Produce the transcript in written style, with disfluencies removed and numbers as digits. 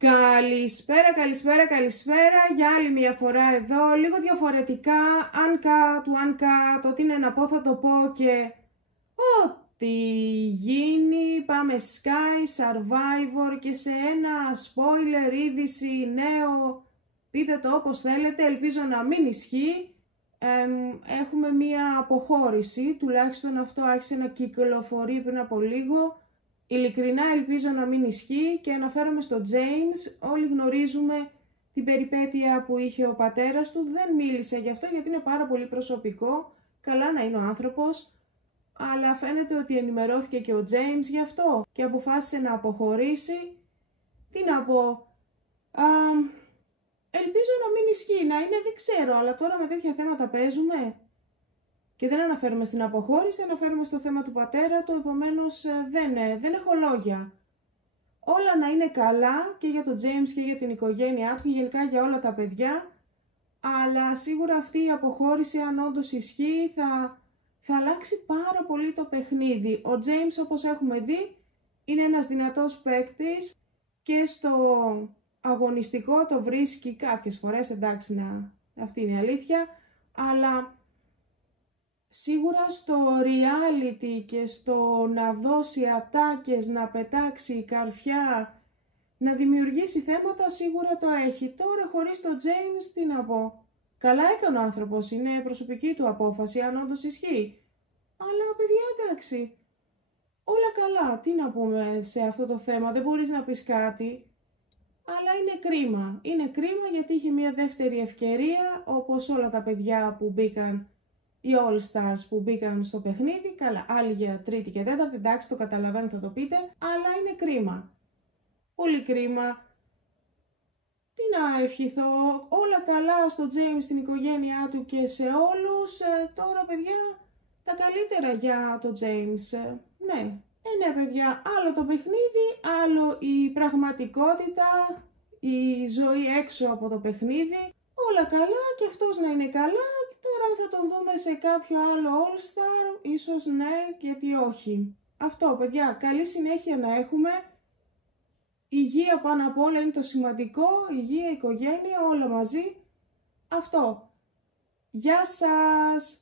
Καλησπέρα, καλησπέρα, καλησπέρα για άλλη μια φορά εδώ, λίγο διαφορετικά, uncut, ό,τι είναι να πω θα το πω και ό,τι γίνει, πάμε Sky, Survivor και σε ένα spoiler, είδηση, νέο, πείτε το όπως θέλετε, ελπίζω να μην ισχύει. Έχουμε μια αποχώρηση, τουλάχιστον αυτό άρχισε να κυκλοφορεί πριν από λίγο. Ειλικρινά ελπίζω να μην ισχύει και αναφέρομαι στο James. Όλοι γνωρίζουμε την περιπέτεια που είχε ο πατέρας του. Δεν μίλησε γι' αυτό γιατί είναι πάρα πολύ προσωπικό. Καλά να είναι ο άνθρωπος. Αλλά φαίνεται ότι ενημερώθηκε και ο James γι' αυτό και αποφάσισε να αποχωρήσει. Τι να πω. Ελπίζω να μην ισχύει. Να είναι δεν ξέρω. Αλλά τώρα με τέτοια θέματα παίζουμε. Και δεν αναφέρομαι στην αποχώρηση, αναφέρομαι στο θέμα του πατέρα του, επομένως δεν έχω λόγια. Όλα να είναι καλά και για τον James και για την οικογένειά του και γενικά για όλα τα παιδιά, αλλά σίγουρα αυτή η αποχώρηση, αν όντως ισχύει, θα αλλάξει πάρα πολύ το παιχνίδι. Ο James, όπως έχουμε δει, είναι ένας δυνατός παίκτης και στο αγωνιστικό το βρίσκει κάποιες φορές, εντάξει, αυτή είναι η αλήθεια, αλλά σίγουρα στο reality και στο να δώσει ατάκες, να πετάξει καρφιά, να δημιουργήσει θέματα, σίγουρα το έχει. Τώρα χωρίς το James τι να πω. Καλά έκανε ο άνθρωπος, είναι προσωπική του απόφαση, αν όντως ισχύει. Αλλά παιδιά εντάξει, όλα καλά, τι να πούμε σε αυτό το θέμα, δεν μπορείς να πεις κάτι. Αλλά είναι κρίμα, γιατί είχε μια δεύτερη ευκαιρία, όπως όλα τα παιδιά που μπήκαν, οι All Stars που μπήκαν στο παιχνίδι, καλά, άλλοι για τρίτη και τέταρτη, εντάξει, το καταλαβαίνω, θα το πείτε, αλλά είναι κρίμα. Πολύ κρίμα. Τι να ευχηθώ, όλα καλά στο James, στην οικογένειά του και σε όλους. Τώρα, παιδιά, τα καλύτερα για το James. Ναι, παιδιά, άλλο το παιχνίδι, άλλο η πραγματικότητα, η ζωή έξω από το παιχνίδι. Όλα καλά και αυτός να είναι καλά. Τώρα θα τον δούμε σε κάποιο άλλο All Star, ίσως ναι, γιατί όχι. Αυτό παιδιά, καλή συνέχεια να έχουμε. Υγεία πάνω απ' όλα είναι το σημαντικό, υγεία, οικογένεια, όλα μαζί. Αυτό. Γεια σας!